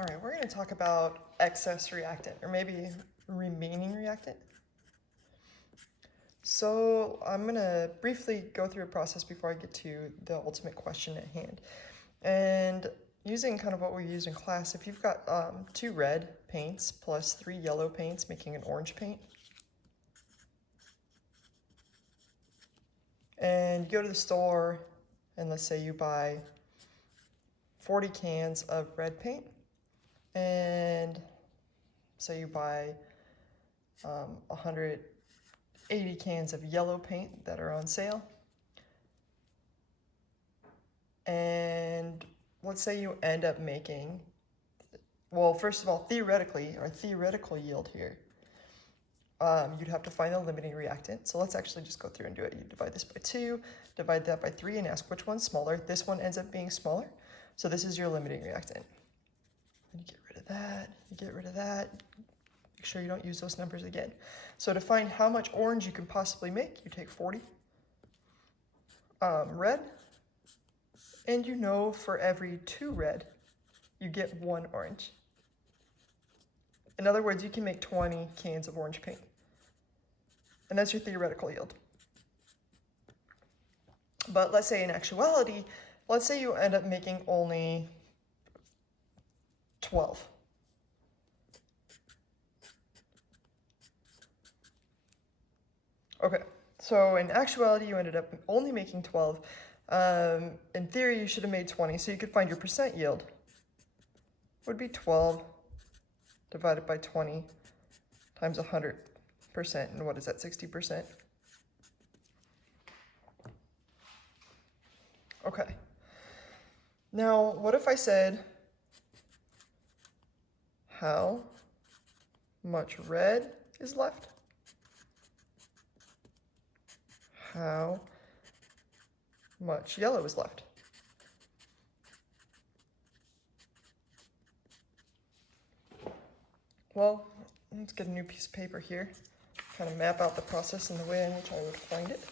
All right, we're going to talk about excess reactant, or maybe remaining reactant. So I'm going to briefly go through a process before I get to the ultimate question at hand. And using kind of what we use in class, if you've got 2 red paints plus 3 yellow paints making an orange paint, and you go to the store and let's say you buy 40 cans of red paint, and say you buy 180 cans of yellow paint that are on sale. And let's say you end up making, well, first of all, theoretically, our theoretical yield here, you'd have to find the limiting reactant. So let's actually just go through and do it. You divide this by 2, divide that by 3, and ask which one's smaller. This one ends up being smaller. So this is your limiting reactant. And you get rid of that, you get rid of that. Make sure you don't use those numbers again. So to find how much orange you can possibly make, you take 40 red, and you know for every 2 red, you get 1 orange. In other words, you can make 20 cans of orange paint. And that's your theoretical yield. But let's say in actuality, let's say you end up making only 12. Okay, so in actuality, you ended up only making 12. In theory, you should have made 20, so you could find your percent yield would be 12 divided by 20 times 100%, and what is that, 60%? Okay, now what if I said, how much red is left? How much yellow is left? Well, let's get a new piece of paper here, kind of map out the process in the way in which I would find it.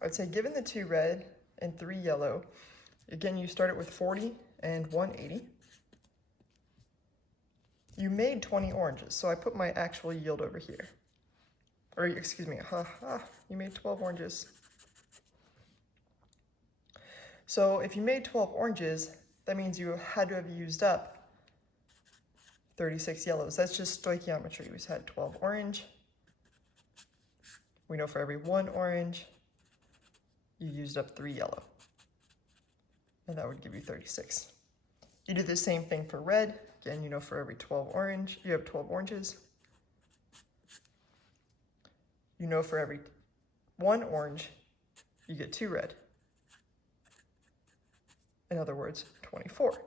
I'd say given the 2 red and 3 yellow, again, you started with 40 and 180. You made 20 oranges, so I put my actual yield over here. Or excuse me, you made 12 oranges. So if you made 12 oranges, that means you had to have used up 36 yellows. That's just stoichiometry. We had 12 orange. We know for every 1 orange, you used up 3 yellow. And that would give you 36. You do the same thing for red. Again, you know for every 12 orange, you have 12 oranges. You know for every 1 orange, you get 2 red. In other words, 24.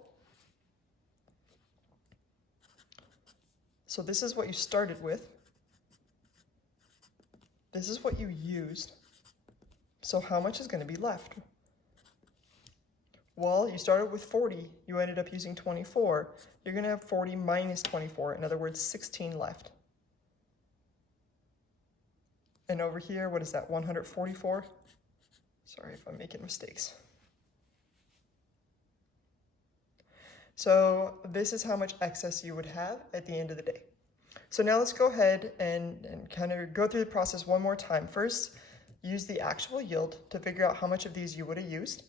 So this is what you started with. This is what you used. So how much is going to be left? Well, you started with 40, you ended up using 24. You're going to have 40 minus 24, in other words, 16 left. And over here, what is that, 144? Sorry if I'm making mistakes. So this is how much excess you would have at the end of the day. So now let's go ahead and kind of go through the process one more time. First, use the actual yield to figure out how much of these you would have used.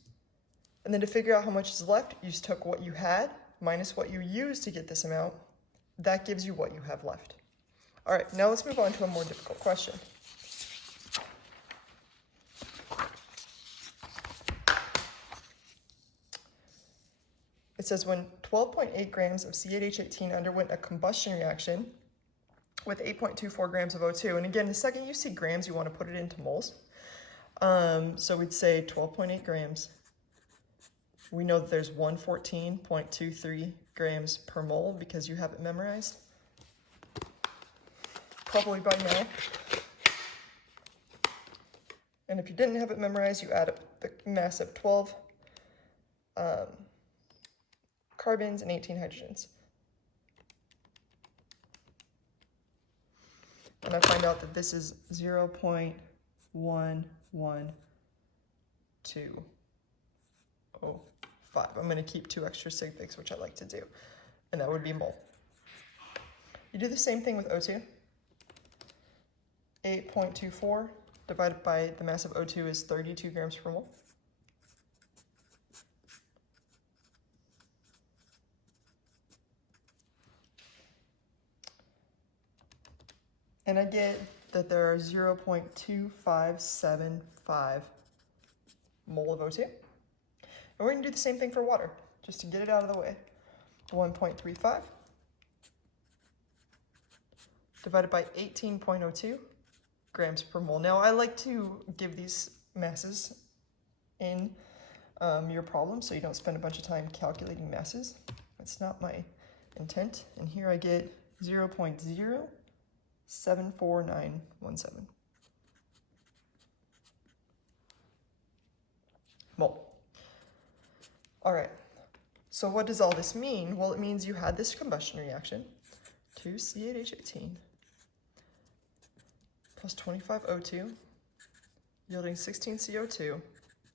And then to figure out how much is left, you just took what you had minus what you used to get this amount. That gives you what you have left. All right, now let's move on to a more difficult question. It says when 12.8 grams of C8H18 underwent a combustion reaction with 8.24 grams of O2. And again, the second you see grams, you want to put it into moles. So we'd say 12.8 grams. We know that there's 114.23 grams per mole because you have it memorized, probably by now. And if you didn't have it memorized, you add up the mass of 12 carbons and 18 hydrogens. And I find out that this is 0.11 I'm going to keep 2 extra sig figs, which I like to do, and that would be mole. You do the same thing with O2. 8.24 divided by the mass of O2 is 32 grams per mole. And I get that there are 0.2575 mole of O2. And we're going to do the same thing for water, just to get it out of the way. 1.35 divided by 18.02 grams per mole. Now, I like to give these masses in your problem so you don't spend a bunch of time calculating masses. That's not my intent. And here I get 0.074917 mole. All right, so what does all this mean? Well, it means you had this combustion reaction, 2 C8H18 plus 25 O2, yielding 16 CO2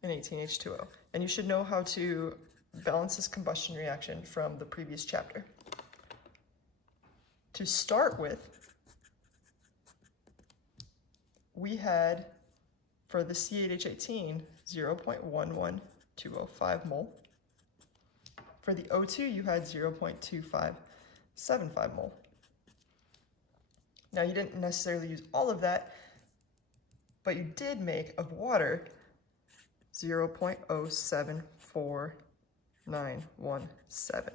and 18 H2O. And you should know how to balance this combustion reaction from the previous chapter. To start with, we had, for the C8H18, 0.11205 mole. For the O2, you had 0.2575 mole. Now, you didn't necessarily use all of that, but you did make of water 0.074917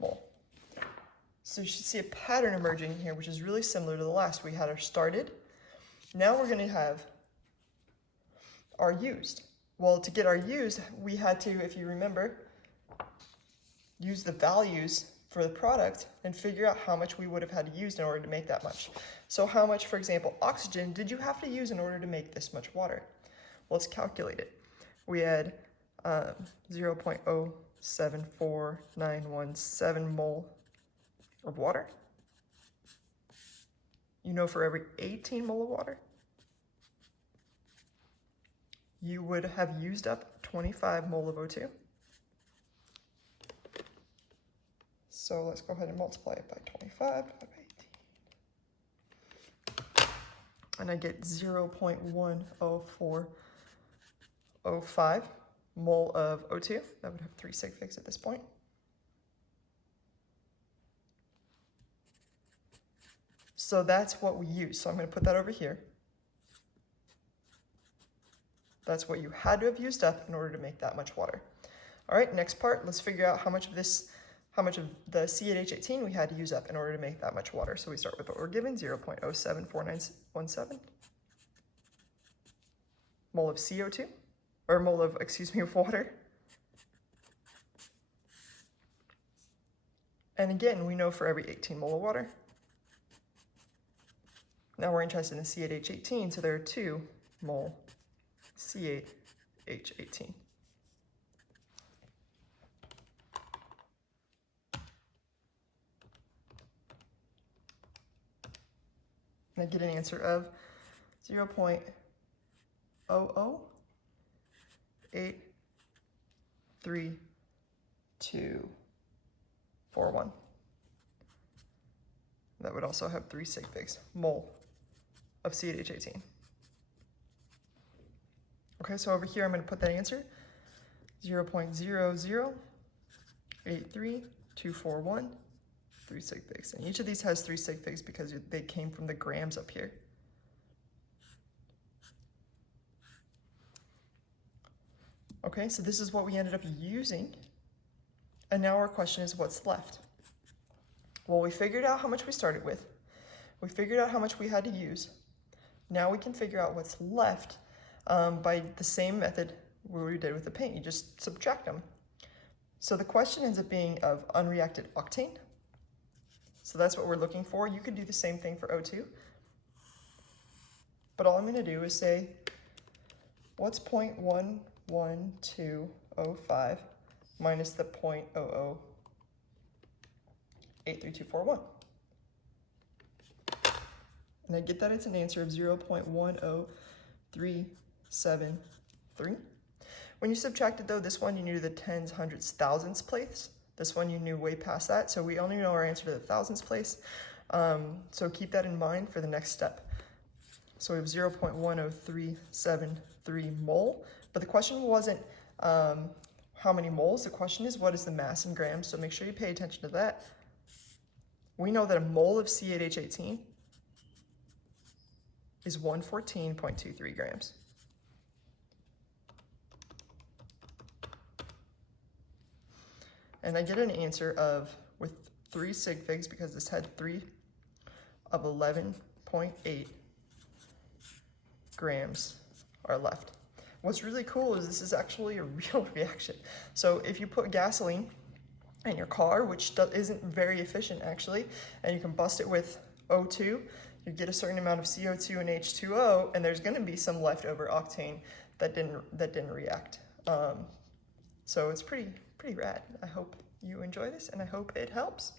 mole. So you should see a pattern emerging here, which is really similar to the last. We had our started. Now we're going to have our used. Well, to get our used, we had to, if you remember, use the values for the product and figure out how much we would have had to use in order to make that much. So how much, for example, oxygen did you have to use in order to make this much water? Well, let's calculate it. We had 0.074917 mole of water. You know, for every 18 mole of water, you would have used up 25 mole of O2. So let's go ahead and multiply it by 25, by 18. And I get 0.10405 mole of O2. That would have 3 sig figs at this point. So that's what we use. So I'm going to put that over here. That's what you had to have used up in order to make that much water. All right, next part, let's figure out how much of the C8H18 we had to use up in order to make that much water. So we start with what we're given, 0.074917 mole of CO2, or mole of, of water. And again, we know for every 18 mole of water. Now we're interested in C8H18, so there are 2 mole C8H18. And I get an answer of 0.00832241. That would also have 3 sig figs, mole of C8H18. Okay, so over here I'm going to put that answer, 0.0083241, 3 sig figs. And each of these has 3 sig figs because they came from the grams up here. Okay, so this is what we ended up using. And now our question is, what's left? Well, we figured out how much we started with. We figured out how much we had to use. Now we can figure out what's left by the same method we did with the paint. You just subtract them. So the question ends up being of unreacted octane. So that's what we're looking for. You could do the same thing for O2. But all I'm going to do is say, what's 0.11205 minus the 0.00832241? And I get that it's an answer of 0.10373. When you subtracted though, this one you knew the tens, hundreds, thousandths place. This one you knew way past that, so we only know our answer to the thousandths place. So keep that in mind for the next step. So we have 0.10373 mole, but the question wasn't how many moles, the question is what is the mass in grams, so make sure you pay attention to that. We know that a mole of C8H18 is 114.23 grams. And I get an answer of, with 3 sig figs, because this had 3, of 11.8 grams are left. What's really cool is this is actually a real reaction. So if you put gasoline in your car, which isn't very efficient actually, and you combust it with O2, you get a certain amount of CO2 and H2O, and there's gonna be some leftover octane that didn't react. So it's pretty rad. I hope you enjoy this, and I hope it helps.